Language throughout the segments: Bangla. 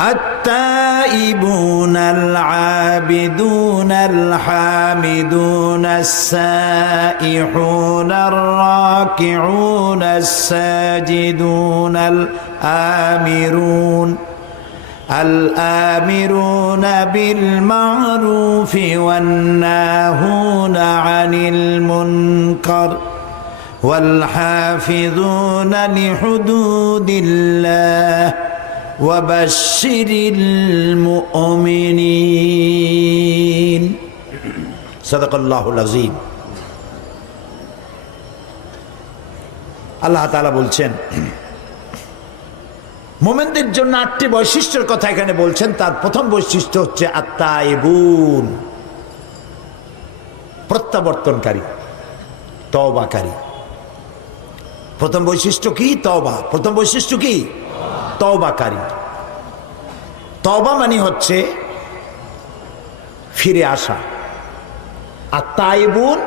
التائبون العابدون الحامدون السائحون الراكعون الساجدون الآمرون الآمرون بالمعروف والناهون عن المنكر والحافظون لحدود الله وبشر المؤمنين صدق الله العظيم আল্লাহ তাআলা বলছেন মোমেনদের জন্য আটটি বৈশিষ্ট্যের কথা এখানে বলছেন তার প্রথম বৈশিষ্ট্য হচ্ছে আত্মা এবুন প্রত্যাবর্তনকারী তবাকারী প্রথম বৈশিষ্ট্য কি তবা প্রথম বৈশিষ্ট্য কি তবাকারী তবা মানে হচ্ছে ফিরে আসা। আর তাইবুন,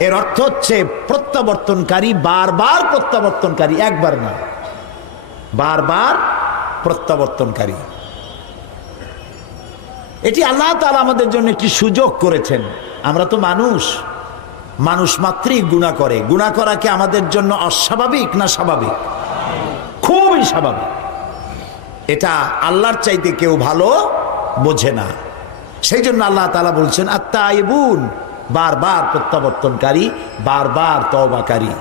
এর অর্থ হচ্ছে প্রত্যাবর্তনকারী, বারবার প্রত্যাবর্তনকারী, একবার না। বারবার প্রত্যাবর্তনকারী। এটি আল্লাহ তালা আমাদের জন্য একটি সুযোগ করেছেন। আমরা তো মানুষ। মানুষ মাত্রই গুণা করে। গুণা করা কি আমাদের জন্য অস্বাভাবিক না স্বাভাবিক? খুবই স্বাভাবিক। এটা আল্লাহর চাইতে কেউ ভালো বোঝে না। সেই জন্য আল্লাহ তালা বলছেন আত্মা আইবুন বারবার প্রত্যাবর্তনকারী, বারবার তবাকারী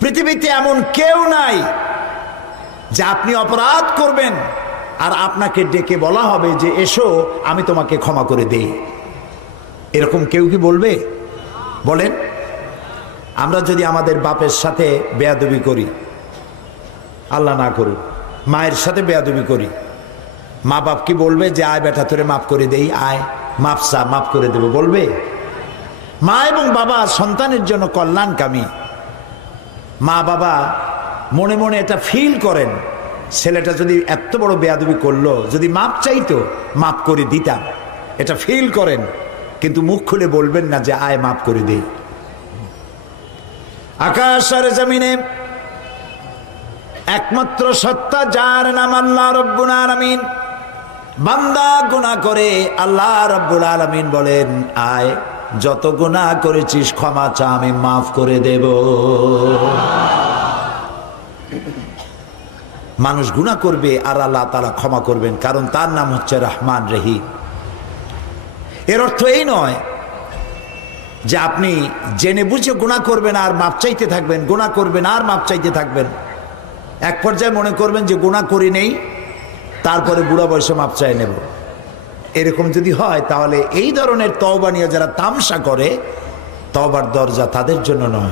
পৃথিবীতে এমন কেউ নাই যে আপনি অপরাধ করবেন আর আপনাকে ডেকে বলা হবে যে, এসো, আমি তোমাকে ক্ষমা করে দেই। এরকম কেউ কি বলবে? বলেন। আমরা যদি আমাদের বাপের সাথে বেয়াদবি করি, আল্লাহ না করুক। মায়ের সাথে বেয়াদবি করি। মা বাপ কি বলবে যে, আয় বেটা, তোরে মাফ করে দেই, আয় মাপ চা মাফ করে দেবো, বলবে? মা এবং বাবা সন্তানের জন্য কল্যাণকামী। মা বাবা মনে মনে এটা ফিল করেন, ছেলেটা যদি এত বড় বেয়াদবি করল, যদি মাপ চাইতো, মাপ করে দিতাম। এটা ফিল করেন, কিন্তু মুখ খুলে বলবেন না যে, আয়, মাপ করে দেই। আকাশ আর জমিনে একমাত্র সত্তা যার নাম আল্লাহ রব্বুল আলমিন। বান্দা গুণা করে আল্লাহ রব্বুল আলমিন বলেন, আয়, যত গুণা করেছিস ক্ষমা চা, আমি মাফ করে দেব। মানুষ গুণা করবে আর আল্লাহ তালা ক্ষমা করবেন, কারণ তার নাম হচ্ছে রহমান রহিম। এর অর্থ এই নয় যে আপনি জেনে বুঝে গুণা করবেন আর মাপ চাইতে থাকবেন গুণা করবেন আর মাপ চাইতে থাকবেন। এক পর্যায়ে মনে করবেন যে গুণা করি নেই, তারপরে বুড়া বয়সে মাপ চাই নেব। এরকম যদি হয়, তাহলে এই ধরনের তওবা নিয়ে যারা তামসা করে তবার দরজা তাদের জন্য নয়।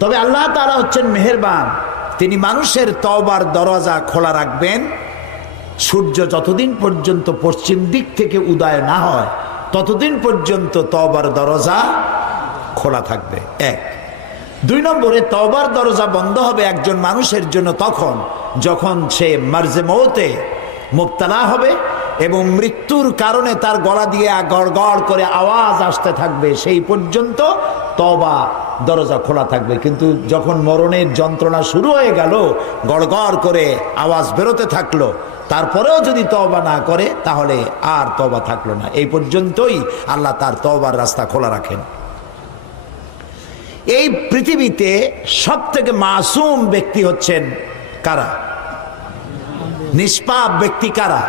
তবে আল্লাহ তারা হচ্ছেন মেহেরবান। তিনি মানুষের তওবার দরজা খোলা রাখবেন। সূর্য যতদিন পর্যন্ত পশ্চিম দিক থেকে উদয় না হয়, ততদিন পর্যন্ত তওবার দরজা খোলা থাকবে। এক। দুই নম্বরে তওবার দরজা বন্ধ হবে একজন মানুষের জন্য তখন, যখন সে মার্জে মৌতে মুবতালা হবে এবং মৃত্যুর কারণে তার গলা দিয়ে গড় করে আওয়াজ আসতে থাকবে। সেই পর্যন্ত তবা দরজা খোলা থাকবে। কিন্তু যখন মরণের যন্ত্রণা শুরু হয়ে গেল গড় গড় করে আওয়াজ বেরোতে থাকল, তারপরেও যদি তবা না করে, তাহলে আর তবা থাকল না। এই পর্যন্তই আল্লাহ তার তবার রাস্তা খোলা রাখেন। এই পৃথিবীতে সব থেকে মাসুম ব্যক্তি হচ্ছেন কারা? নিষ্পাপ ব্যক্তি কারা?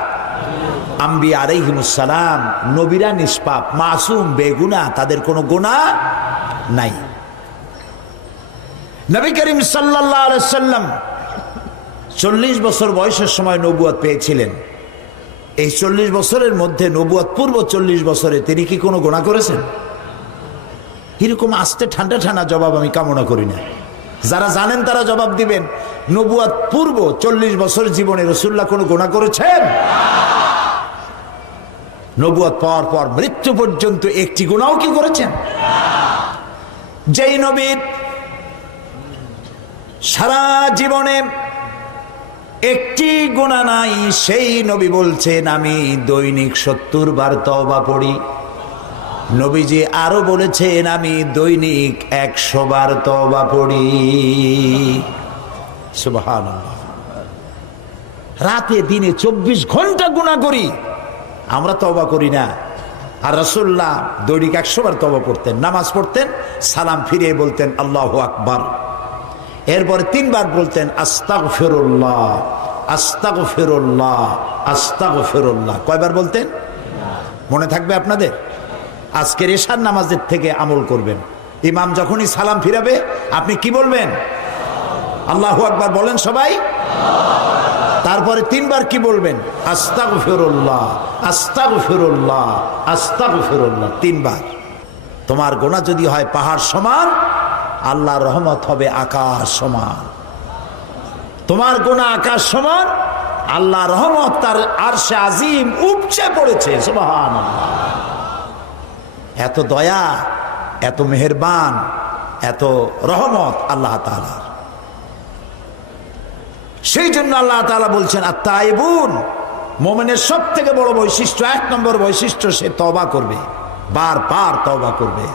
আম্বি আলাইহিমুসালাম নবীরা নিষ্পাপ, মাসুম, বেগুনা, তাদের কোনো গুণা নাই। নবী করিম সাল্লাম চল্লিশ বছর বয়সের সময় নবুয়াত পেয়েছিলেন। এই চল্লিশ বছরের মধ্যে নবুয়াত পূর্ব চল্লিশ বছরে তিনি কি কোনো গোনা করেছেন? এরকম আস্তে ঠান্ডা ঠান্ডা জবাব আমি কামনা করি না। যারা জানেন তারা জবাব দিবেন। নবুয়াত পূর্ব চল্লিশ বছর জীবনে রসুল্লাহ কোনো গোনা করেছেন? নবুয়াত পাওয়ার পর মৃত্যু পর্যন্ত একটি গুণাও কি করেছেন? যেই নবীর সারা জীবনে একটি গোনা নাই, সেই নবী বলছেন, আমি দৈনিক সত্তর বার তওবা পড়ি। নবীজি আরও বলেছেন, আমি দৈনিক একশো বার তওবা পড়ি। রাতে দিনে চব্বিশ ঘণ্টা গুণা করি। আমরা তবা করি না। আর রসুল্লাহ দৈনিক একশো বার তবা পড়তেন নামাজ পড়তেন, সালাম ফিরিয়ে বলতেন, আল্লাহ আকবার। এরপরে তিনবার বলতেন আস্তাগ ফেরুল্লাহ আস্তাক ফেরুল্লাহ আস্তাগ ফেরুল্লাহ কয়বার বলতেন? মনে থাকবে আপনাদের? আজকের এশার নামাজের থেকে আমল করবেন। ইমাম যখনই সালাম ফিরাবে, আপনি কি বলবেন? আল্লাহ আকবার বলেন সবাই। তারপরে তিনবার কি বলবেন? আস্তাগ ফেরুল্লাহ আস্তাগ ফেরুল্লাহ আস্তাগ ফেরুল্লাহ তিনবার। তোমার গোনা যদি হয় পাহাড় সমান আল্লাহ রহমত হবে আকাশ সমান। তোমার গোনা আকাশ সমান আল্লাহ রহমত তার আরশে আজিম উপচে পড়েছে সুবহান এত দয়া, এত মেহেরবান, এত রহমত আল্লাহ তাআলার সেই জন্য আল্লাহ তাআলা বলছেন আর তাইবুন মোমেনের সব থেকে বড় বৈশিষ্ট্য, এক নম্বর বৈশিষ্ট্য, সে তবা করবে, বার বার তবা করবে।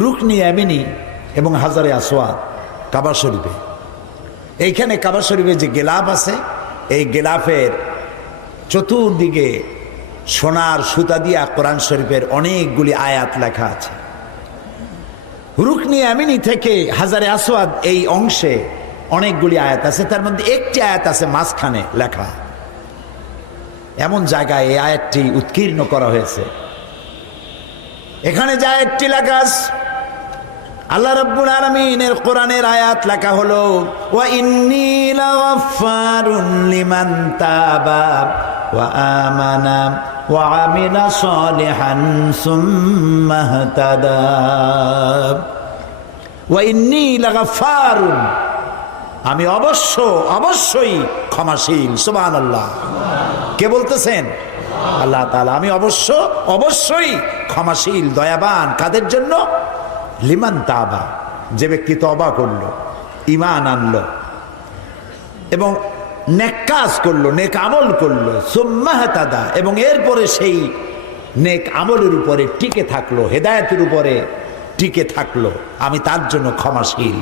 রুকনি অ্যামিনি এবং হাজারে আসোয়াদ কাবা শরীফে। এইখানে কাবা শরীফে যে গেলাফ আছে, এই গেলাফের চতুর্দিকে সোনার সুতা দিয়া কোরআন শরীফের অনেকগুলি আয়াত লেখা আছে। রুকনি আমিনি থেকে হাজারে আসোয়াদ এই অংশে অনেকগুলি আয়াত আছে। তার মধ্যে একটি আয়াত আছে, মাঝখানে লেখা। এমন জায়গায় এই আয়াতটি উৎকীর্ণ করা হয়েছে। এখানে যে আয়াতটি লেখা আল্লাহ রব্বুল আলমিনের কোরআনের আয়াত লেখা হলো, ওয়া ইন্নী ওয়া সালিহান সুম্মা ইহতাদা ওয়া ইন্নী লাগাফফারুন আমি অবশ্য, অবশ্যই ক্ষমাশীল, সুবহানাল্লাহ। কে বলতেছেন? আল্লাহ তাআলা, আমি অবশ্য, অবশ্যই ক্ষমাশীল, দয়াবান। কাদের জন্য? লিমান তাবা। যে ব্যক্তি তবা করল ইমান আনলো। এবং নেক কাজ করল, নেক আমল করল। সুম্মাহতাদা এবং এরপরে সেই নেক আমলের উপরে টিকে থাকল, হেদায়েতের উপরে টিকে থাকল। আমি তার জন্য ক্ষমাশীল।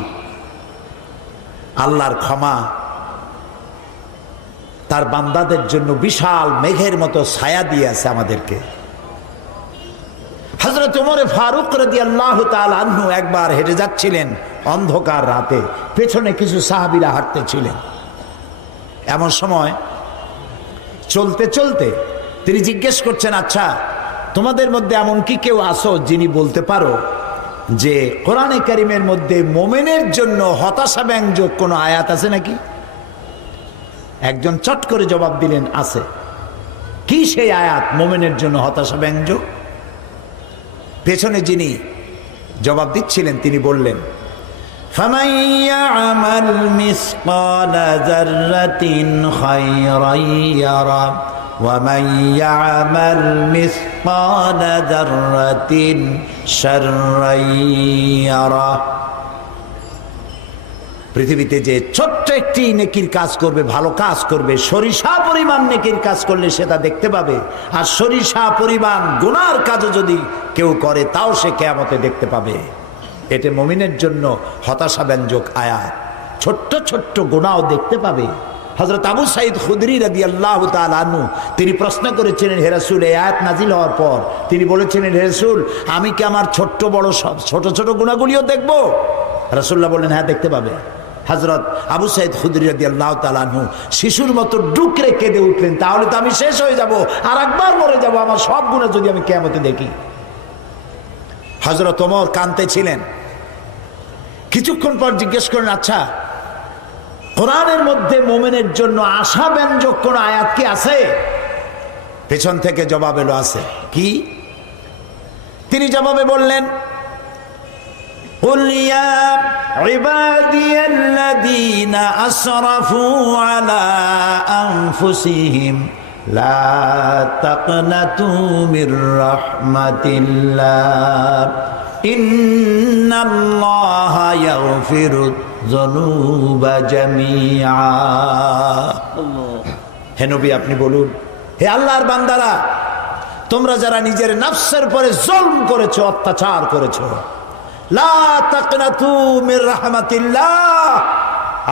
আল্লাহর ক্ষমা তার বান্দাদের জন্য বিশাল মেঘের মতো ছায়া দিয়ে আছে আমাদেরকে। হজরত উমরে ফারুক রদি আল্লাহ আনহু একবার হেঁটে যাচ্ছিলেন অন্ধকার রাতে। পেছনে কিছু সাহাবিরা হাঁটতেছিলেন এমন সময় চলতে চলতে তিনি জিজ্ঞেস করছেন আচ্ছা তোমাদের মধ্যে এমন কি কেউ আসো যিনি বলতে পারো যে কোরআনে কারিমের মধ্যে মোমেনের জন্য হতাশা ব্যঞ্জক কোনো আয়াত আছে নাকি? একজন চট করে জবাব দিলেন, আছে। কি সেই আয়াত মোমেনের জন্য হতাশা ব্যঞ্জক? পেছনে যিনি জবাব দিচ্ছিলেন, তিনি বললেন فمن يعمل مثقال ذرة خيرا يرى ومن يعمل مثقال ذرة شرا يرى পৃথিবীতে যে ছোট্ট একটি নেকির কাজ করবে ভালো কাজ করবে সরিষা পরিমাণ নেকির কাজ করলে সেটা দেখতে পাবে আর সরিষা পরিমাণ গুনার কাজও যদি কেউ করে তাও সে কেয়ামতে দেখতে পাবে এতে মমিনের জন্য হতাশা ব্যঞ্জক আয়াত। ছোট্ট ছোট্ট গুণাও দেখতে পাবে। হজরত আবু সাইদ খুদরি রাদি আল্লাহ আনু তিনি প্রশ্ন করেছিলেন হেরাসুল এই আয়াত নাজিল হওয়ার পর? তিনি বলেছিলেন হেরাসুল আমি কি আমার ছোট্ট বড় সব, ছোট ছোট গুণাগুলিও দেখব? রাসুল্লাহ বললেন হ্যাঁ দেখতে পাবে। হজরত আবু সাইদ খুদরি রাদি আল্লাহ তালানহু শিশুর মতো ডুকরে কেঁদে উঠলেন, তাহলে তো আমি শেষ হয়ে যাব, আর একবার মরে যাব, আমার সব গুণা যদি আমি কেমতে দেখি। হজরত ওমর কানতে ছিলেন। কিছুক্ষণ পর জিজ্ঞেস করেন আচ্ছা কোরআনের মধ্যে মোমেনের জন্য আশা ব্যঞ্জক কোন আয়াত কি আছে পেছন থেকে জবাব এলো আছে কি তিনি জবাবে বললেন قل يا عبادي الذين أسرفوا على أنفسهم لا تقنطوا من رحمة الله হেনবি আপনি বলুন, হে আল্লাহর বান্দারা, তোমরা যারা নিজের নফসের পরে জলম করেছ, অত্যাচার করেছ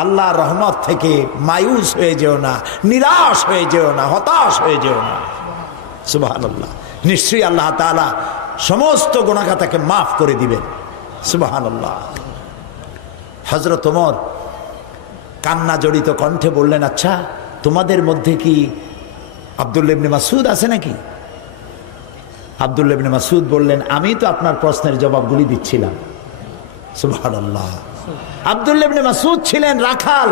আল্লাহ রহমত থেকে মায়ুস হয়ে যেও না, নিরাশ হয়ে যেও না, হতাশ হয়ে যেও না। সুবাহ নিশ্চয়ই আল্লাহ সমস্ত গুণাখাতাকে মাফ করে দিবেন সুবাহ হজরত ওমর কান্না জড়িত কণ্ঠে বললেন আচ্ছা তোমাদের মধ্যে কি আবদুল্লেবনে মাসুদ আছে নাকি? আবদুল্লেবনে মাসুদ বললেন, আমি তো আপনার প্রশ্নের জবাবগুলি দিচ্ছিলাম। সুবহানাল্লাহ। আবদুল্লেবনে মাসুদ ছিলেন রাখাল।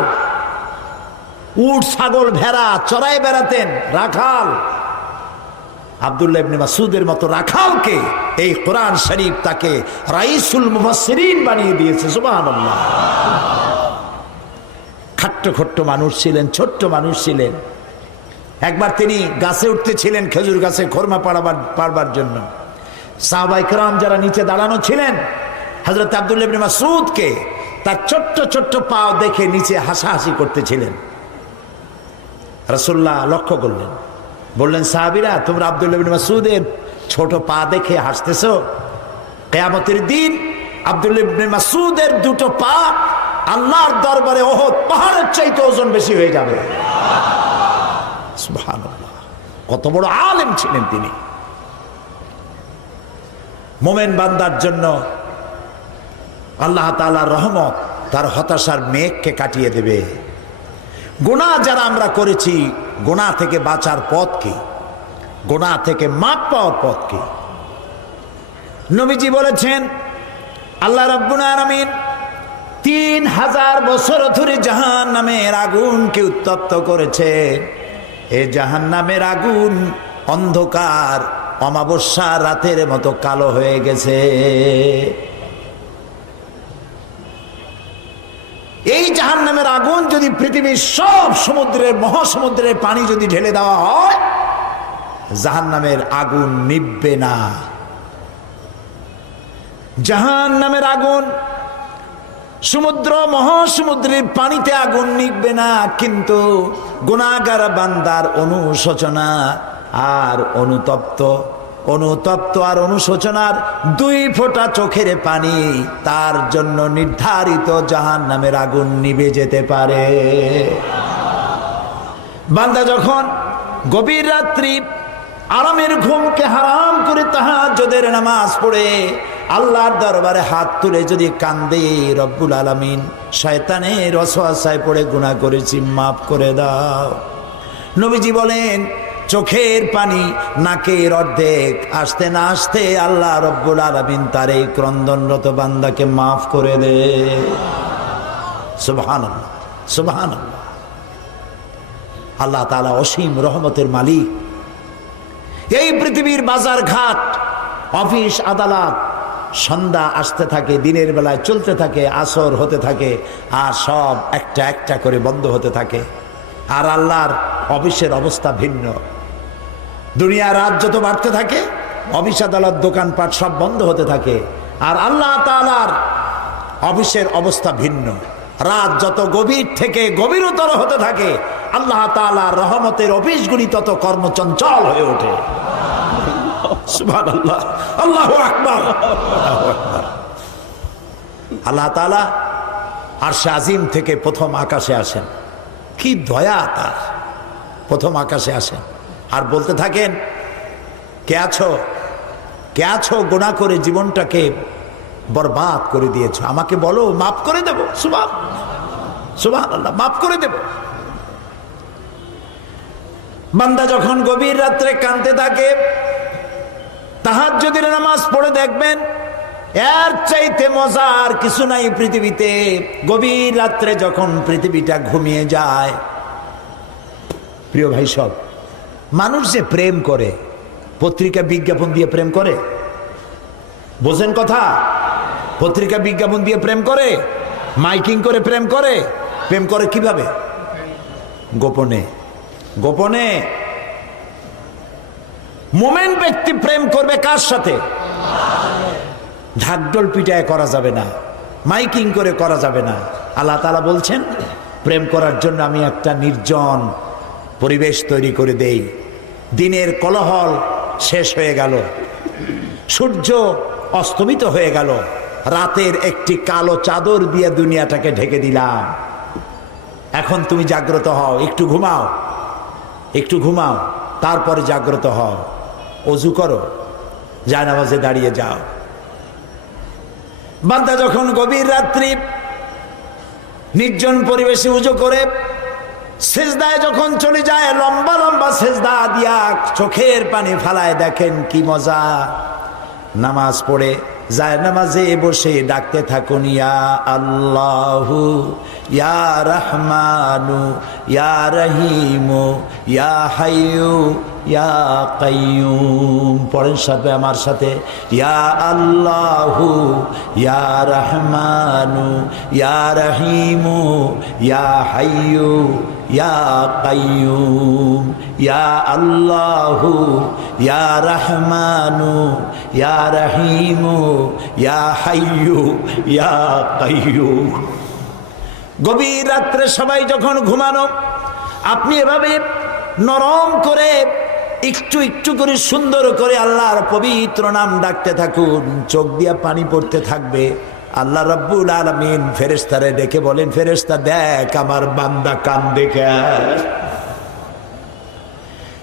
উট, ছাগল, ভেড়া, চড়াই বেড়াতেন, রাখাল। আবদুল্লাহ ইবনে মাসুদের মতো রাখালকে এই কোরআন শরীফ তাকে রাইসুল মুফাসসিরিন বানিয়ে দিয়েছে, সুবহানাল্লাহ। খাট্ট খট্ট মানুষ ছিলেন, ছোট্ট মানুষ ছিলেন। একবার তিনি গাছে উঠতেছিলেন খেজুর গাছে খোরমা পাড়াবার পারবার জন্য। সাহবাইকরাম যারা নিচে দাঁড়ানো ছিলেন হজরত আবদুল্লাহ ইবনে মাসুদকে তার ছোট্ট ছোট্ট পাও দেখে নিচে হাসাহাসি করতেছিলেন। রসুল্লাহ লক্ষ্য করলেন। বললেন, সাহাবিরা, তোমরা আবদুল্লাহ ইবনে মাসুদের ছোট পা দেখে হাসতেছো? কেয়ামতের দিন আবদুল্লাহ ইবনে মাসুদের দুটো পা আল্লাহর দরবারে ওহদ পাহাড়ের চাইতে ওজন বেশি হয়ে যাবে। কত বড় আলেম ছিলেন তিনি। মোমেন বান্দার জন্য আল্লাহ তাআলার রহমত তার হতাশার মেঘকে কাটিয়ে দেবে। গোনা যারা আমরা করেছি গোনা থেকে বাঁচার পথ কি? গোনা থেকে মাপ পাওয়ার পথ কি? নবীজি বলেছেন, আল্লাহ রব্বুল আলামিন তিন হাজার বছর ধরে জাহান নামের আগুনকে উত্তপ্ত করেছে। এ জাহান নামের আগুন অন্ধকার অমাবস্যা রাতের মতো কালো হয়ে গেছে। এই জাহান নামের আগুন যদি পৃথিবীর সব সমুদ্রের, মহাসমুদ্রের পানি যদি ঢেলে দেওয়া হয় জাহান নামের আগুন নিববে না। জাহান নামের আগুন, সমুদ্র, মহাসমুদ্রের পানিতে আগুন নিববে না, কিন্তু গুণাগার বান্দার অনুশোচনা আর অনুতপ্ত অনুতপ্ত আর অনুশোচনার দুই ফোঁটা চোখের পানি, তার জন্য নির্ধারিত জাহান নামের আগুন নিভে যেতে পারে। বান্দা যখন গভীর রাত্রি আরামের ঘুমকে হারাম করে তাহাজ্জুদের নামাজ পড়ে, আল্লাহর দরবারে হাত তুলে যদি কান্দে, রব্বুল আলামিন শয়তানের রসোয়াশায় পড়ে গুনাহ করেছি, মাফ করে দাও। নবীজি বলেন চোখের পানি, নাকের অর্ধেক। আসতে না আসতে আল্লাহ রব্বুল আলামিন তার এই ক্রন্দনরত বান্দাকে মাফ করে দে। সুবহানাল্লাহ সুবহানাল্লাহ। আল্লাহ তালা অসীম রহমতের মালিক। এই পৃথিবীর বাজার ঘাট, অফিস, আদালত, সন্ধ্যা আসতে থাকে, দিনের বেলায় চলতে থাকে, আসর হতে থাকে, আর সব একটা একটা করে বন্ধ হতে থাকে। আর আল্লাহর অফিসের অবস্থা ভিন্ন। দুনিয়া রাত যত বাড়তে থাকে অফিস আদালত দোকানপাট সব বন্ধ হতে থাকে। আর আল্লাহ তালার অফিসের অবস্থা ভিন্ন। রাত যত গভীর থেকে গভীরতর হতে থাকে, আল্লাহ তালার রহমতের অফিসগুলি তত কর্মচঞ্চল হয়ে ওঠে। আল্লাহু আকবার। আল্লাহু তাআলা আর আজিম থেকে প্রথম আকাশে আসেন। কি দয়া তার। প্রথম আকাশে আসেন। আর বলতে থাকেন, কে আছো? কে আছো গোনা করে জীবনটাকে বরবাদ করে দিয়েছ? আমাকে বলো, মাফ করে দেব সুবাহ সুবাহ আল্লাহ মাফ করে দেব। বান্দা যখন গভীর রাত্রে কানতে থাকে তাহার যদি নামাজ পড়ে দেখবেন, এর চাইতে মজার কিছু নাই পৃথিবীতে। গভীর রাত্রে যখন পৃথিবীটা ঘুমিয়ে যায়। প্রিয় ভাই সব মানুষ যে প্রেম করে, পত্রিকা বিজ্ঞাপন দিয়ে প্রেম করে। বোঝেন কথা? পত্রিকা বিজ্ঞাপন দিয়ে প্রেম করে, মাইকিং করে প্রেম করে। প্রেম করে কীভাবে? গোপনে। গোপনে। মোমেন ব্যক্তি প্রেম করবে কার সাথে? ঢাকডোল পিটায় করা যাবে না, মাইকিং করে করা যাবে না। আল্লাহ তালা বলছেন, প্রেম করার জন্য আমি একটা নির্জন পরিবেশ তৈরি করে দেই। দিনের কলহল শেষ হয়ে গেল। সূর্য অস্তমিত হয়ে গেল। রাতের একটি কালো চাদর দিয়ে দুনিয়াটাকে ঢেকে দিলাম। এখন তুমি জাগ্রত হও, একটু ঘুমাও। একটু ঘুমাও, তারপরে জাগ্রত হও। অজু করো জায়নামাজে দাঁড়িয়ে যাও। বান্দা যখন গভীর রাত্রি নির্জন পরিবেশে উজু করে সেজদায় যখন চলে যায়, লম্বা লম্বা সেজদা দিয়া চোখের পানি ফালায়, দেখেন কি মজা। নামাজ পড়ে, যায় নামাজে বসে, ডাকতে থাকুন, ইয়া আল্লাহু, ইয়া রহমানু, ইয়া রহিমু, ইয়া হাইয়ু ইয়া কাইয়ুম, পড়েন সাথে আমার সাথে, ইয়া আল্লাহু, ইয়া রহমানু, ইয়া রহিমু, ইয়া হাইয়ু, ইয়া কাইয়ুম, ইয়া আল্লাহু, ইয়া রহমানু, ইয়া রহিমু, ইয়া হাইয়ু, ইয়া কাইয়ুম। গভীর রাত্রে সবাই যখন ঘুমানো, আপনি এভাবে নরম করে একটু একটু করে সুন্দর করে আল্লাহর পবিত্র নাম ডাকতে থাকুন, চোখ দিয়া পানি পড়তে থাকবে। আল্লাহ রব্বুল আলমিন ফেরেস্তারে ডেকে বলেন ফেরেস্তা দেখ আমার বান্দা কান দেখে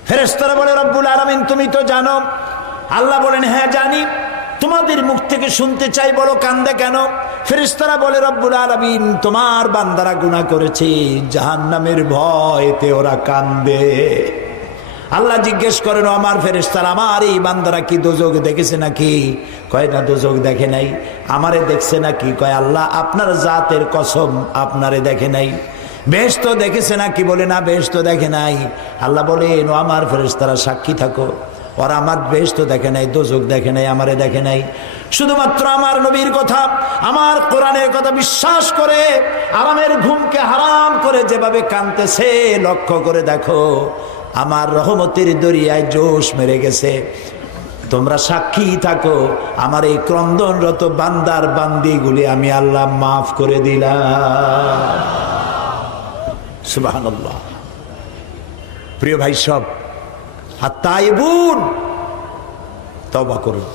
ফেরেস্তারা বলে, রব্বুল আলমিন, তুমি তো জানো। আল্লাহ বলেন হ্যাঁ জানি। তোমাদের মুখ থেকে শুনতে চাই, বলো কান্দে কেন? ফেরেস্তারা বলে, রব্বুল আলমিন, তোমার বান্দারা গুণা করেছে, জাহান্নামের ভয়তে ওরা কান্দে। আল্লাহ জিজ্ঞেস করেন আমার ফেরেস্তার আমার এই বান্দারা কি দোজক দেখেছে নাকি? কয়, না, দোজক দেখে নাই। আমারে দেখছে নাকি? কয়, আল্লাহ, আপনার জাতের কসম আপনারে দেখে নাই। বেশ তো দেখেছে নাকি? বলে, না, বেশ তো দেখে নাই। আল্লাহ বলেন আমার ফেরেস্তারা সাক্ষী থাকো। ওরা আমার বেশ তো দেখে নাই, দোজক দেখে নাই, আমারে দেখে নাই। শুধুমাত্র আমার নবীর কথা, আমার কোরআনের কথা বিশ্বাস করে, আরামের ঘুমকে হারাম করে যেভাবে কানতেছে লক্ষ্য করে দেখো আমার রহমতের দরিয়ায় জোশ মেরে গেছে। তোমরা সাক্ষী থাকো, আমার এই ক্রন্দনরত বান্দার বান্দিগুলি আমি আল্লাহ মাফ করে দিলাম। প্রিয় ভাই সব আর তাই বোন তবা করুন।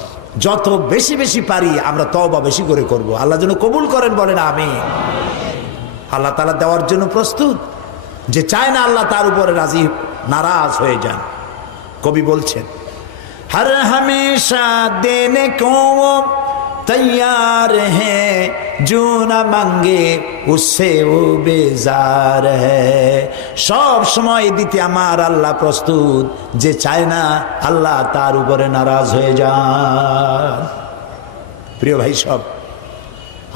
যত বেশি বেশি পারি, আমরা তবা বেশি করে করব। আল্লাহ যেন কবুল করেন, বলেন আমি আল্লাহ তালা দেওয়ার জন্য প্রস্তুত। যে চায় না আল্লাহ তার উপরে রাজি নারাজ হয়ে যান। কবি বলছেন, হর হমেশা দেনে কো তৈয়ার হ্যাঁ जो न মাঙ্গে উসে ও বেজার সব সময় দিতে আমার আল্লাহ প্রস্তুত, যে চায় না আল্লাহ তার উপরে নারাজ হয়ে যান। প্রিয় ভাই সব,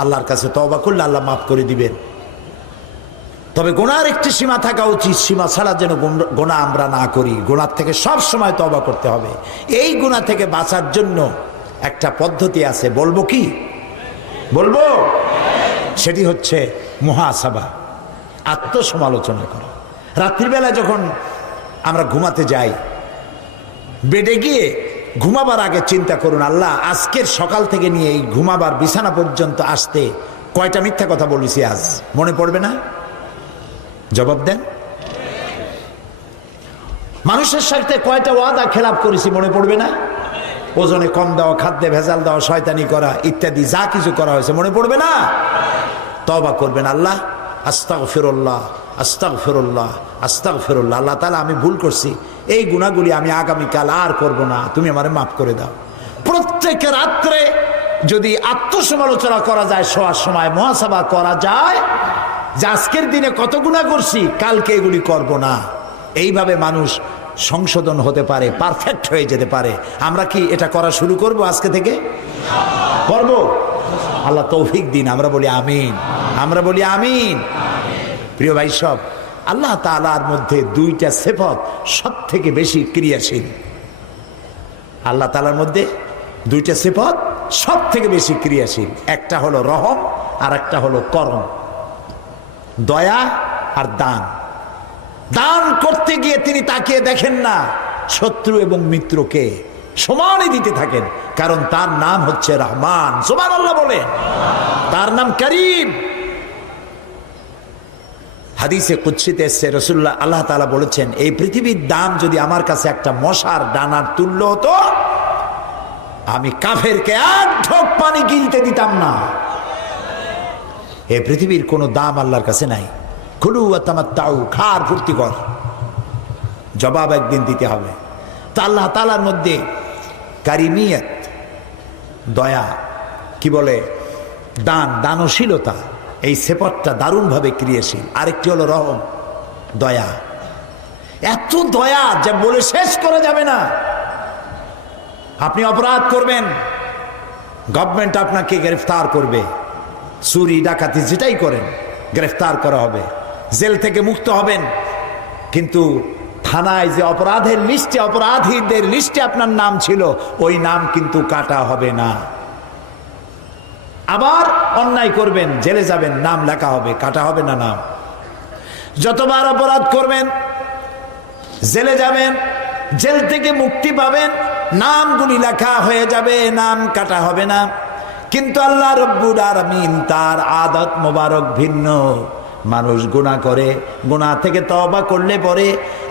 আল্লাহর কাছে তবা করলে আল্লাহ মাফ করে দিবেন। তবে গোনার একটি সীমা থাকা উচিত, সীমা ছাড়া যেন গোনা আমরা না করি। গোনার থেকে সব সময় তবা করতে হবে। এই গোনা থেকে বাঁচার জন্য একটা পদ্ধতি আছে। বলব কি? বলব? সেটি হচ্ছে মহাসভা আত্মসমালোচনা করা। রাত্রিবেলা যখন আমরা ঘুমাতে যাই, বেডে গিয়ে ঘুমাবার আগে চিন্তা করুন, আল্লাহ, আজকের সকাল থেকে নিয়ে এই ঘুমাবার বিছানা পর্যন্ত আসতে কয়টা মিথ্যা কথা বলেছি আজ? মনে পড়বে না? জবাব দেন। মানুষের সাথে কয়টা ওয়াদা খেলাপ করেছি মনে পড়বে না? ওজনে কম দেওয়া খাদ্যে ভেজাল দেওয়া শয়তানি করা, ইত্যাদি, যা কিছু করা হয়েছে মনে পড়বে না? তবা করবেন আল্লাহ। আস্তাক ফেরল্লাহ আস্তাক ফেরল্লাহ আস্তাক ফেরল্লাহ আল্লাহ তালা আমি ভুল করছি। এই গুণাগুলি আমি আগামীকাল আর করব না। তুমি আমারে মাফ করে দাও। প্রত্যেক রাত্রে যদি আত্মসমালোচনা করা যায়, শোয়ার সময় মহাসভা করা যায় যে আজকের দিনে কত গুণা করছি, কালকে এগুলি করব না। এইভাবে মানুষ সংশোধন হতে পারে পারফেক্ট হয়ে যেতে পারে। আমরা কি এটা করা শুরু করব আজকে থেকে? করব। আল্লাহ তৌফিক দিন, আমরা বলি আমিন। আমরা বলি আমিন। প্রিয় ভাই সব, আল্লাহ তালার মধ্যে দুইটা সেফত সব থেকে বেশি ক্রিয়াশীল। আল্লাহ তালার মধ্যে দুইটা সেফত সব থেকে বেশি ক্রিয়াশীল। একটা হলো রহম আর একটা হলো করম। দয়া আর দান। দান করতে গিয়ে তিনি তাকিয়ে দেখেন না শত্রু এবং মিত্রকে সমানই দিতে থাকেন, কারণ তার নাম হচ্ছে রহমান। সোমান আল্লাহ বলে তার নাম করিম। হাদিসে কুচ্ছিতে এসছে রসুল্লাহ আল্লাহ তালা বলেছেন, এই পৃথিবীর দাম যদি আমার কাছে একটা মশার ডানার তুল্য হতো, আমি কাফেরকে এক ঢোক পানি গিলতে দিতাম না। এই পৃথিবীর কোনো দাম আল্লাহর কাছে নাই। খুলু তামাত্তাউ, খার ফুর্তি কর। জবাব একদিন দিতে হবে। তা আল্লাহ তালার মধ্যে কারিমিয়ত, দয়া, কি বলে, দান, দানশীলতা, এই সেপটটা দারুণভাবে ক্রিয়াশীল। আরেকটি হলো রহম, দয়া। এত দয়া যা বলে শেষ করা যাবে না। আপনি অপরাধ করবেন, গভর্নমেন্ট আপনাকে গ্রেফতার করবে। চুরি, ডাকাতি যেটাই করেন, গ্রেফতার করা হবে। জেল থেকে মুক্ত হবেন। কিন্তু থানায় যে অপরাধের লিস্টে, অপরাধীদের লিস্টে আপনার নাম ছিল, ওই নাম কিন্তু কাটা হবে না। আবার অন্যায় করবেন, জেলে যাবেন, নাম লেখা হবে, কাটা হবে না নাম। যতবার অপরাধ করবেন, জেলে যাবেন, জেল থেকে মুক্তি পাবেন, নামগুলি লেখা হয়ে যাবে, নাম কাটা হবে না। কিন্তু আল্লাহ রব্বুর আমিন তার আদত মোবারক ভিন্ন। মানুষ গুণা করে গুণা থেকে তবা করলে পরে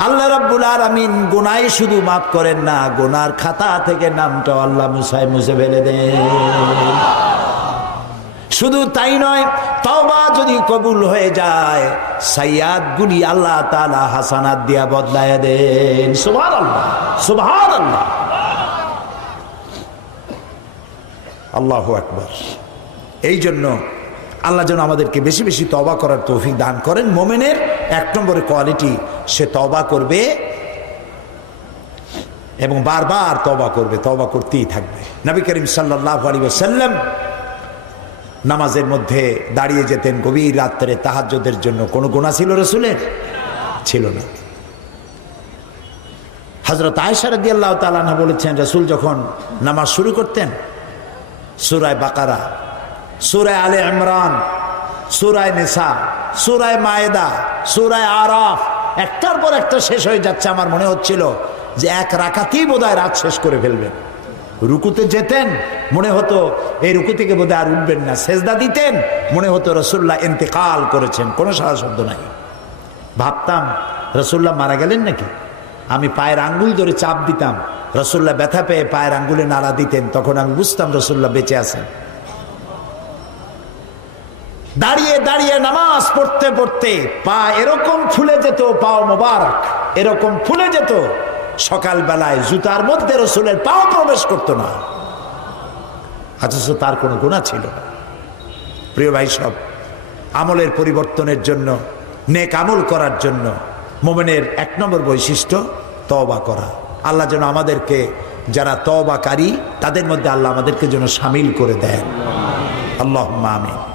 আল্লাহ রব্বুল আমিন গুনাই শুধু মাফ করেন না গুনার খাতা থেকে নামটা আল্লাহ মুসাই মুছে ফেলে দেন। শুধু তাই নয়, তওবা যদি কবুল হয়ে যায় সাইয়াদ গুলি আল্লাহ তালা হাসানাত দিয়া বদলায় দেন। সুভার আল্লাহ সুভার আল্লাহ আল্লাহ আকবর। এই জন্য আল্লাহ যেন আমাদেরকে বেশি বেশি তবা করার তৌফিক দান করেন। মোমেনের এক নম্বরের কোয়ালিটি, সে তবা করবে এবং বারবার তবা করবে তবা করতেই থাকবে। নবী করিম সাল্লাহ আলী সাল্লাম নামাজের মধ্যে দাঁড়িয়ে যেতেন গভীর রাত্রে তাহাজ্যদের জন্য। কোনো গোনা ছিল রসুলের? ছিল না। হজরত আয়সারদি আল্লাহ তালানা বলেছেন, রসুল যখন নামাজ শুরু করতেন সুরায় বাকারা, সুরায় আলে ইমরান, সুরায় নেশা সুরায় মায়েদা, সুরায় আরাফ। একটার পর একটা শেষ হয়ে যাচ্ছে। আমার মনে হচ্ছিল যে এক রাখাতেই বোধহয় রাত শেষ করে ফেলবেন। রুকুতে যেতেন, মনে হতো এই রুকু থেকে বোধহয় আর উঠবেন না। সেজদা দিতেন, মনে হতো রসুল্লাহ এন্তেকাল করেছেন। কোনো সারা শব্দ নাই ভাবতাম রসুল্লাহ মারা গেলেন নাকি? আমি পায়ের আঙ্গুল ধরে চাপ দিতাম। রসুল্লাহ ব্যথা পেয়ে পায়ের আঙ্গুলে নাড়া দিতেন, তখন আমি বুঝতাম রসুল্লাহ বেঁচে আছেন। দাঁড়িয়ে দাঁড়িয়ে নামাজ পড়তে পড়তে পা এরকম ফুলে যেত, পাও মোবারক, এরকম ফুলে যেত, সকালবেলায় জুতার মধ্যে রসুলের পাও প্রবেশ করতো না। অথচ তার কোনো গুণা ছিল না। প্রিয় ভাই সব, আমলের পরিবর্তনের জন্য, নেক আমল করার জন্য, মোমেনের এক নম্বর বৈশিষ্ট্য তবা করা। আল্লাহ যেন আমাদেরকে যারা তবাকারী তাদের মধ্যে আল্লাহ আমাদেরকে যেন সামিল করে দেন। আল্লাহ আমিন।